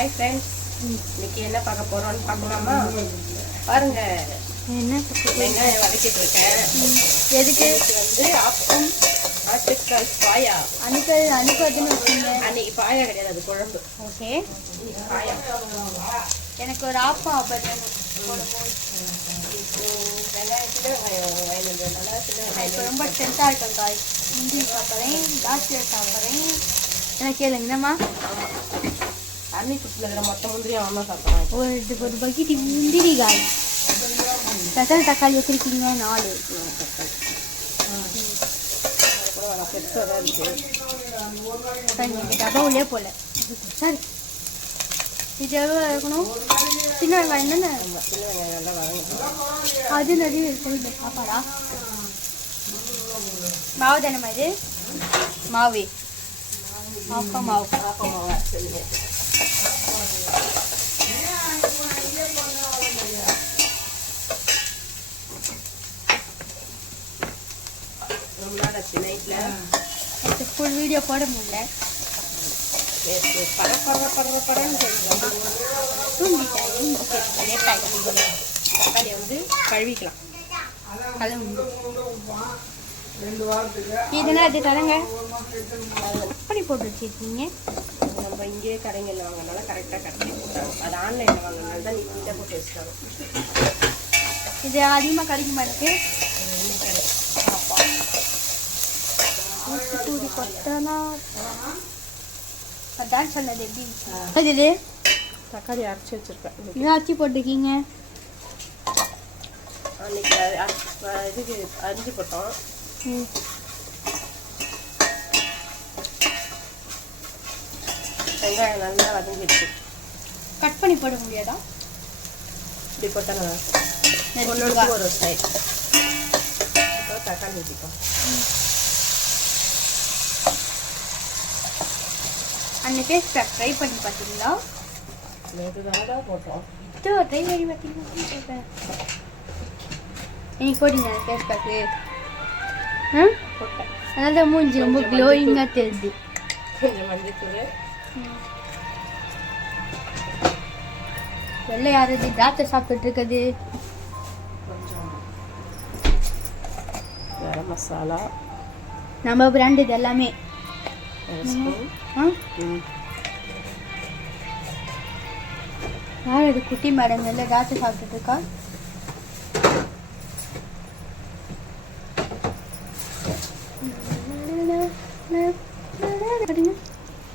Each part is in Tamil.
ஹாய் ஃப்ரெண்ட்ஸ் இன்னைக்கு என்ன பார்க்க போறோம்னு பார்க்கலாமா? பாருங்க. என்ன? வெங்காயம் வதக்கிட்டு இருக்கேன் எதுக்கு? வந்து அப்பம் ஆட்டுக்கால் பாயா. அனுப்பு அனுப்பு அதுன்னு அன்னைக்கு பாயா கிடையாது அது குழம்பு. ஓகே. பாயா. எனக்கு ஒரு ஆப்பம் அப்பதான் வெங்காயம் சின்ன வெங்காயம் வாங்கிட்டு வந்ததுனால சின்ன இப்போ வெங்காயம். ரொம்ப டென்த்தாக இருக்கேன் காய் முந்திரி சாப்பிட்றேன் தாட்சியை சாப்பிட்றேன். என்ன கேளுங்க என்னம்மா அன்னி குட்டில் மொத்த முந்திரியும் அவன் ஒரு பக்கெட் முந்திரி காய். தக்காளி தக்காளி வச்சிருக்கீங்க நாலு. போல. இது எவ்வளோ இருக்கணும்? சின்ன வெங்காயம் என்னென்ன அது நிறைய சொல்லுங்க சாப்பாடா? மாவு தானே இது? மாவு. மாவு மாவு. ஆப்பமாவா சொல்லுங்க ரொம்ப நாள் ஆச்சு நைட்டில் ஃபுல் வீடியோ போட முடியல பட பட பட படன்னு சொல்லுவாங்க தூங்கிட்டேன் லேட் ஆகிடுச்சு தக்காளியை வந்து கழுவிக்கலாம் கலந்து இதுனா அது எப்படி போட்டு வச்சிருக்கீங்க? நம்ம இங்கேயே கடைங்களில் வாங்கினால கரெக்டாக கட்டி கொடுத்தாங்க அது ஆன்லைனில் வாங்கினால தான் நீட்டாக போட்டு வச்சுட்டாங்க இது அதிகமாக கிடைக்க மாட்டேங்குது தூரி கொத்தனா அதான் சொன்னது எப்படி இது தக்காளி அரைச்சி வச்சுருக்கேன் இது ஆச்சி போட்டிருக்கீங்க அன்னைக்கு இதுக்கு அரிஞ்சு போட்டோம் ம் வெங்காயம் நல்லா வதங்கிடுச்சு கட் பண்ணி போட முடியாதா இப்படி நெருப்புவா. ஒன்று ஒரு ஸ்டைல் இப்போ தக்காளி ஊற்றிப்போம் பேக் ட்ரை பண்ணி பார்த்தீங்களா இது ட்ரை பண்ணி பார்த்தீங்களா இன்னைக்கு போட்டீங்க ஃபேஸ் பேக்கு ஆ? அதனால மூஞ்சி ரொம்ப க்ளோயிங்காக தெரியுது. வெள்ளை யாரது டாக்டர் சாப்பிட்டுட்டு இருக்குது. கொஞ்சம் கரம் மசாலா. நம்ம பிராண்ட் இது எல்லாமே. யார் இது குட்டி மேடம் வெள்ளை டாக்டர் சாப்பிட்டுட்டு இருக்கா?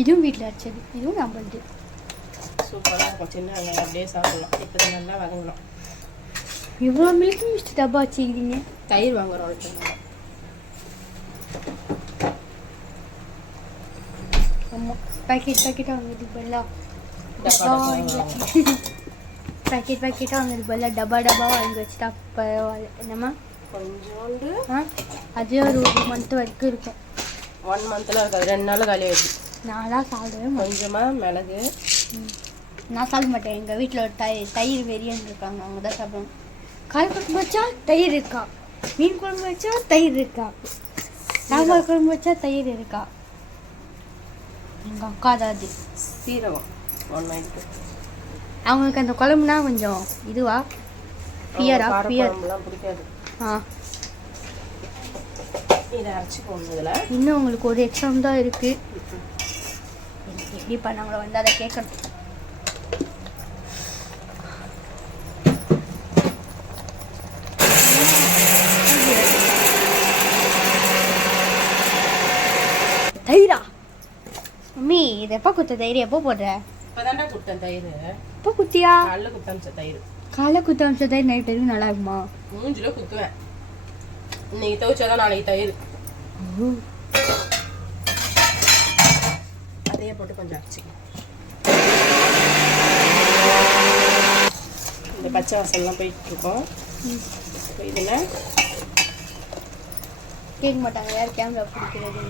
இதுவும் வீட்டில் அடிச்சது இதுவும் நம்மளுது. சூப்பராக இருக்கும். சின்ன வெங்காயம் அப்படியே சாப்பிடலாம். இப்போ நல்லா வதங்கலாம் இவ்வளோ மில்கி மிஸ்ட் டப்பா வச்சுக்கிறீங்க தயிர் வாங்குறோம் இப்போ நம்ம. ஆமாம் பேக்கெட் பேக்கெட்டாக வாங்குறது பதிலாக டப்பா டப்பா டப்பா வாங்கி வாங்குறோம். பேக்கெட் பேக்கெட்டாக வாங்குறது பதிலாக டப்பா டப்பா வாங்கி வச்சுட்டா பரவாயில்ல என்னம்மா? கொஞ்சோண்டு. ஆ? அதே ஒரு ஒரு மந்த் வரைக்கும் இருக்கும். ஒன் மந்த்தில் இருக்காது. ரெண்டு நாள் காலி ஆயிடுச்சு நான்லாம் சாப்பிடவே மாட்டேன். கொஞ்சமாக மிளகு. நான் சாப்பிட மாட்டேன். எங்கள் வீட்டில் ஒரு தயிர் தயிர் வெறியன் இருக்காங்க. அவங்க தான் சாப்பிடுவாங்க காய் குழம்பு வச்சா தயிர் இருக்கா? மீன் குழம்பு வச்சா தயிர் இருக்கா? சாம்பார் குழம்பு வச்சா தயிர் இருக்கா? எங்கள் அக்கா தான் அது சீரகம். ஒன் நைட்டு அவங்களுக்கு அந்த குழம்புனா கொஞ்சம் இதுவா? பியரா பியர் பிடிக்காது. ஆ. இதை அரைச்சிக்கோங்க இதில். இன்னும் உங்களுக்கு ஒரு எக்ஸாம் தான் இருக்குது எப்படி பண்ணாங்களோ வந்து அதை கேட்கணும் தயிரா மம்மி இது எப்போ குத்த தயிர்? எப்போ போடுற? இப்போ தாண்டா கொடுத்தேன் தயிர். எப்போ குத்தியா? காலைல குத்தமிச்ச தயிர். காலை குத்த அமிச்ச தயிர் நைட் வரைக்கும் நல்லா இருக்குமா? மூஞ்சில குத்துவேன். இன்னைக்கு துவைச்சாதான் நாளைக்கு தயிர். அதையே போட்டு கொஞ்சம் அரைச்சிக்கலாம் இந்த பச்சை வாசல்லாம் போயிட்டு இருக்கோம் இப்போ இதில் கேட்க மாட்டாங்க. யார் கேமரா பிடிக்கிறது?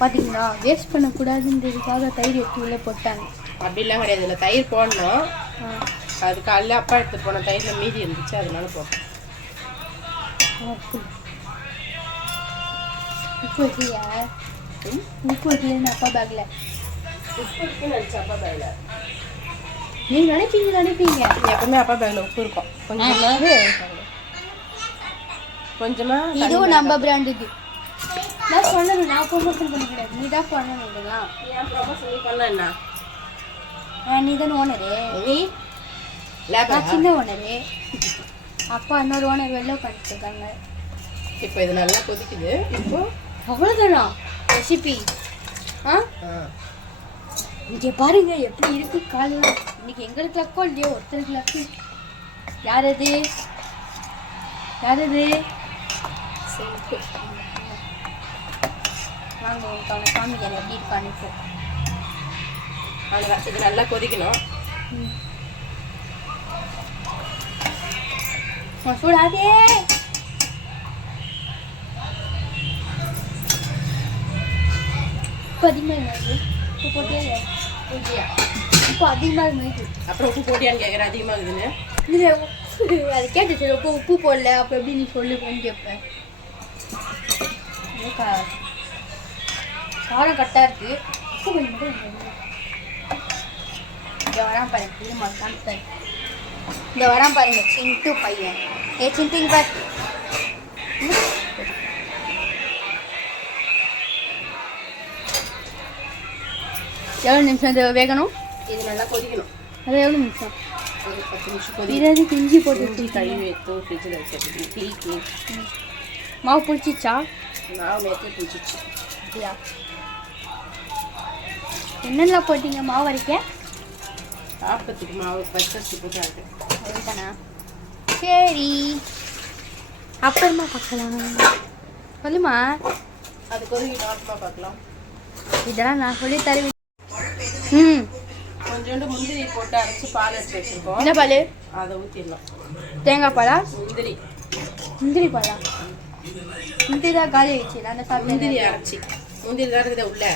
பார்த்தீங்களா வேஸ்ட் பண்ணக்கூடாதுன்றதுக்காக தயிர் எடுத்து உள்ளே போட்டாங்க. அப்படிலாம் கிடையாது. இதில் தயிர் போடணும். அது காலைல அப்பா எடுத்துட்டு போன தயிரில் மீதி இருந்துச்சு அதனால அப்படி. உப்பு வைக்கலையா உப்பு வைக்கலன்னு அப்பா பேக்கில் உப்பு இருக்குன்னு நினச்ச அப்பா பேக்கில் நீங்க நினைப்பீங்க நினைப்பீங்க. எப்பவுமே அப்பா பேக்கில் உப்பு இருக்கும். கொஞ்சமாக கொஞ்சமாக இதுவும் நம்ம பிராண்ட் இது. நான் சொல்லணும் நான் ப்ரொமோஷன் பண்ண கிடையாது நீ தான் பண்ணணும் இதெல்லாம் ஏன் ப்ரொமோஷன் நீ பண்ண நீ தானே ஓனரு நீ? நான் சின்ன ஓனரு அப்பா இன்னொரு ஓனர் வெளில உட்காந்துருக்காங்க இப்போ இது நல்லா கொதிக்குது. இப்போ? அவ்வளோதானா ரெசிபி ஆ? இங்கே பாருங்க எப்படி இருக்கு காலையில் இன்னைக்கு எங்களுக்கு லக்கோ இல்லையோ? ஒருத்தருக்கு லக்கு. யார் அது? யார் அது? வாங்க உங்களுக்கான காமிக்கிறேன் எப்படி இருக்கான்னு இப்போ அவ்வளோதான் இது நல்லா கொதிக்கணும். சூடாதே. இப்போ அதிகமாக போட்டியா இல்லையா? அதிகமாக இருக்குது அப்புறம் உப்பு போட்டியான்னு கேட்குற அதிகமாகுதுன்னு இல்லை அது கேட்டு சரி உப்பு உப்பு போடல. அப்போ எப்படி நீ சொல்லுவேன்னு கேட்பேன். காரம் கரெக்டாக இருக்குது உப்பு கொஞ்சம் மட்டும். இங்க வரான் பாருங்க காமிச்சாரு. இந்த வரான் பாருங்க சிண்டு பையன். ஏ சிண்டுங்க பாரு. எவ்வளோ நிமிஷம் இது வேகணும்? இது நல்லா கொதிக்கணும். அது எவ்வளோ நிமிஷம்? பிறகு இஞ்சி போட்டு கழுவி எடுத்து ஃப்ரிட்ஜில் வச்சிருக்கு டீக்கு. மாவு பிடிச்சிச்சா நான் நேற்று பிடிச்சிச்சு அப்படியா? என்னெல்லாம் போட்டீங்க மாவு வரைக்க ஆப்பத்துக்கு மாவு பச்சரிசி போட்டு அவ்வளோதானா சரி. அப்புறமா பார்க்கலாம். சொல்லுமா. அது கொதிக்கி நார்மலாக பார்க்கலாம். இதெல்லாம் நான் சொல்லி தருவேன் ம். கொஞ்சோண்டு முந்திரி போட்டு அரைச்சி பால் எடுத்து வச்சிருக்கோம். என்ன பால்? அதை ஊற்றிடலாம் தேங்காய் பாலா? முந்திரி. முந்திரி பாலா? முந்திரி தான் காலி ஆயிடுச்சு. நான் தான் முந்திரி அரைச்சி. முந்திரி தான் இருக்குதா உள்ள.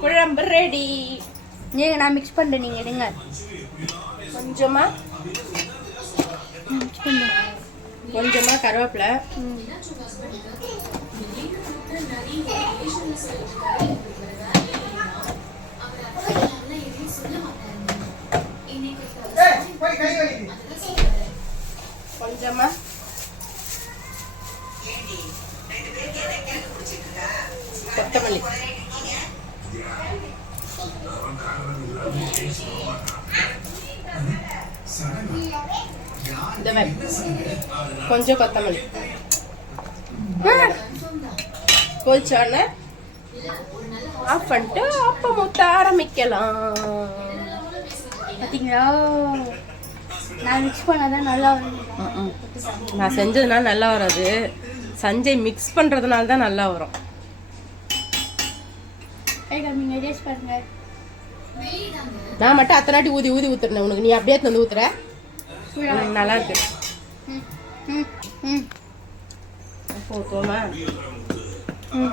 குழம்பு ரெடி நீங்க நான் மிக்ஸ் பண்ணுறேன் நீங்கள் எடுங்க. கொஞ்சமா. மிக்ஸ் கொஞ்சமா கருவேப்பிலை ம் கொஞ்சமா. கொத்தமல்லி. இந்த மாதிரி. கொஞ்சம் கொத்தமல்லி. கொதிச்சோடனே ஆஃப் பண்ணிட்டு அப்ப முத்த ஆரம்பிக்கலாம். பார்த்தீங்களா நான் மிக்ஸ் பண்ணாதான் நல்லா வரும். நான் செஞ்சதுனால நல்லா வராது. சஞ்சய் மிக்ஸ் பண்றதுனால தான் நல்லா வரும். நான் மட்டும் அத்தனை நாட்டி ஊதி ஊதி ஊத்துறேன் உனக்கு. நீ அப்படியே தந்து ஊத்துற. சூடா ம்,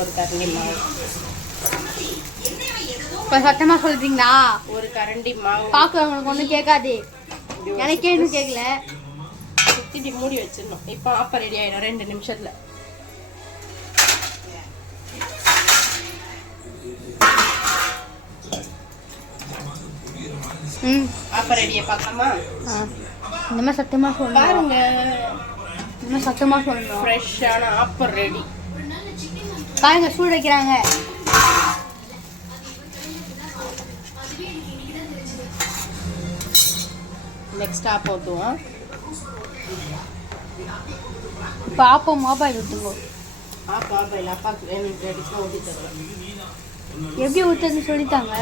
ஒரு கரண்டி மாவு. இப்போ சத்தமாக சொல்கிறீங்களா ஒரு கரண்டி மாவு. பார்க்குறவங்களுக்கு ஒன்றும் கேட்காது. எனக்கே இன்னும் கேட்கல. சுத்திட்டு மூடி வச்சிடணும். இப்போ ஆப்ப ரெடி ஆயிடும். ரெண்டு நிமிஷத்துல. ம். ஆப்ப ரெடியை பார்க்கலாமா? இந்த மாதிரி சத்தமாக சொல்லணும். பாருங்க. இந்த மாதிரி சத்தமாக சொல்லணும். ஃப்ரெஷ்ஷான ஆப்ப ரெடி பாருங்க சூடு வைக்கிறாங்க. நெக்ஸ்ட் ஆப்பம் ஊற்றுவோம் இப்போ ஆப்போ மொபைல் ஊற்றுங்க ஆப்பம் ஆப்பம் இல்லை அப்பாவுக்கு ட்ரெடிஷனாக ஊற்றி தருவேன் எப்படி ஊற்றுறதுன்னு சொல்லித்தாங்க.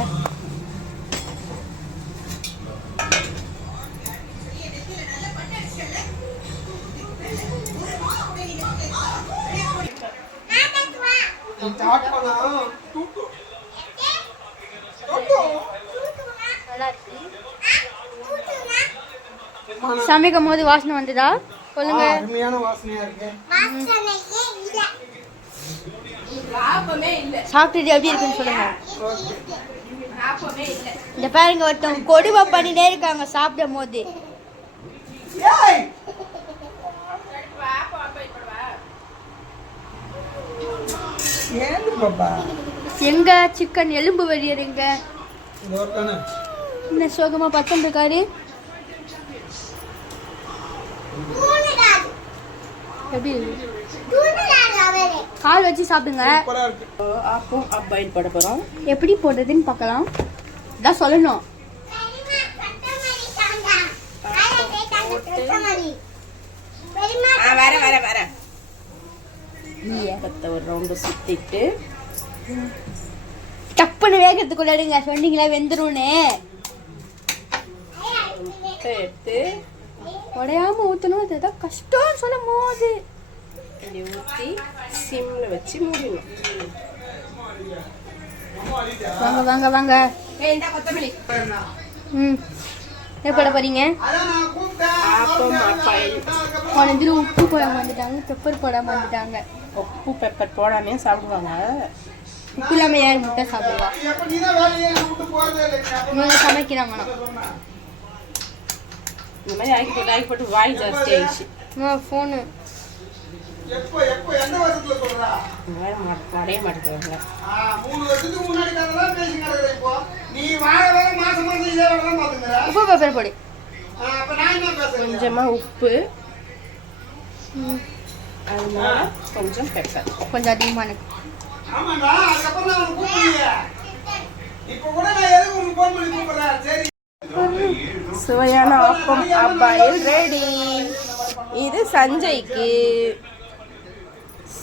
சமைக்கும் போது வாசனை வந்ததா? சொல்லுங்க. அருமையான வாசனையா இருக்கு. ஆப்பமே இல்லை. சாப்பிட்டுட்டு எப்படி இருக்குன்னு சொல்லுங்க. இந்த பாருங்க ஒருத்தவங்க கொடுமை பண்ணிட்டே இருக்காங்க சாப்பிடும் போது ஏய் ஆப்பம் ஆப்பம் இப்படவா ஏன் பாப்பா. எங்க சிக்கன் எலும்பு இது ஒருத்தானே என்ன சோகமா பத்தம் இருக்காரு? எப்படி? கால் வச்சு சாப்பிடுங்க. சூப்பரா இருக்கு. ஆப்பம் அப்பாயில் போட போகிறோம் எப்படி போடுறதுன்னு பார்க்கலாம். இதான் சொல்லணும். ஆ வர வர வர. ஏகத்தை ஒரு ரவுண்டு சுற்றிட்டு டப்புன்னு வேகத்துக்குள்ளாடுங்க சொன்னீங்களா வெந்துரும்னு? முட்டை எடுத்து உடையாம ஊற்றணும் அதுதான் கஷ்டம்னு சொல்லும் போது. இப்படி ஊற்றி சிம்மில் வச்சு மூடிடணும். வாங்க வாங்க வாங்க. ம். என்ன போட போறீங்க? ஆப்பம் தடவை உப்பு போடாம வந்துட்டாங்க. பெப்பர் போடாம வந்துட்டாங்க. உப்பு பெப்பர் போடாமே சாப்பிடுவாங்க. உப்பு இல்லாம யார் முட்டை சாப்பிடுவா? எப்ப நீதான் வேலையை விட்டு போறதே இல்லை இவங்க சமைக்கிறாங்கண்ணா இந்த மாதிரி ஆக்கி போட்டு ஆக்கி போட்டு வாய் ஜாஸ்தி ஆயிடுச்சு. ஃபோனு மடைய மாட்டேங்கிறாங்க உப்பு பெப்பர் போடு. கொஞ்சமாக உப்பு. அதனால கொஞ்சம் பெப்பர். கொஞ்சம் சரி. சுவையான ஆப்பம் அப்பாயில் ரெடி இது சஞ்சய்க்கு.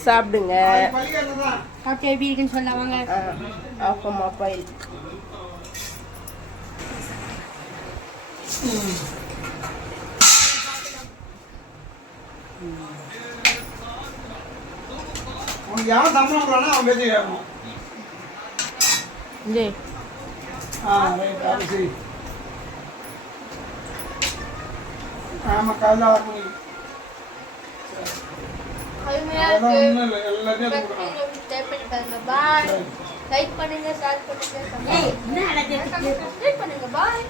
சாப்பிடுங்க. சாப்பிட்டு எப்படி இருக்குன்னு சொல்ல வாங்க. ஆ, ஆப்பம் அப்பாயில். உனக்கு எவன் சம்பளம் கொடுறானோ அவன் பேச்சு கேட்கணும். ஜெய் ஆ ரைட் அது சரி. ஆமாம் காலையில் வளர்க்கணும் அதெல்லாம் ஒன்றும் இல்லை எல்லாத்தையும் அது கொடுக்கணும். பாய்